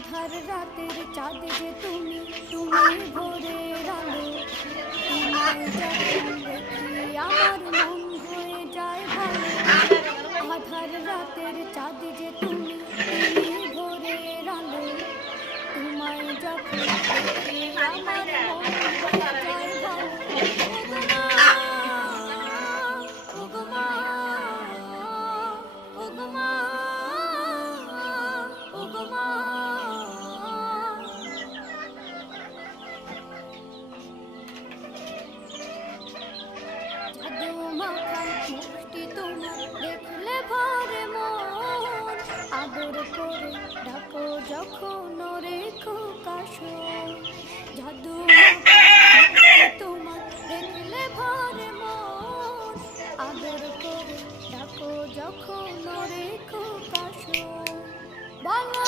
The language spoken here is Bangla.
আধার রাতের চাঁদ যে তুমি তুমি ভোরের আলো। তোমায় যখন দেখি আমার মন হয়ে যায় ভালো। আধার রাতের চাঁদ যে তুমি তুমি ভোরের আলো। তোমায় যখন দেখি আমার মন হয়ে যায় ভালো। ওগো মা, ওগো মা, ওগো মা, জাদু মাখা মুখটি তোমার দেখলে ভরে মন। আদর করে ডাকো যখন রেখো কাশো। জাদু মাখা মুখটি তোমার দেখলে ভরে মন। আদর করে ডাকো যখন রেখো কাশো। বাংলা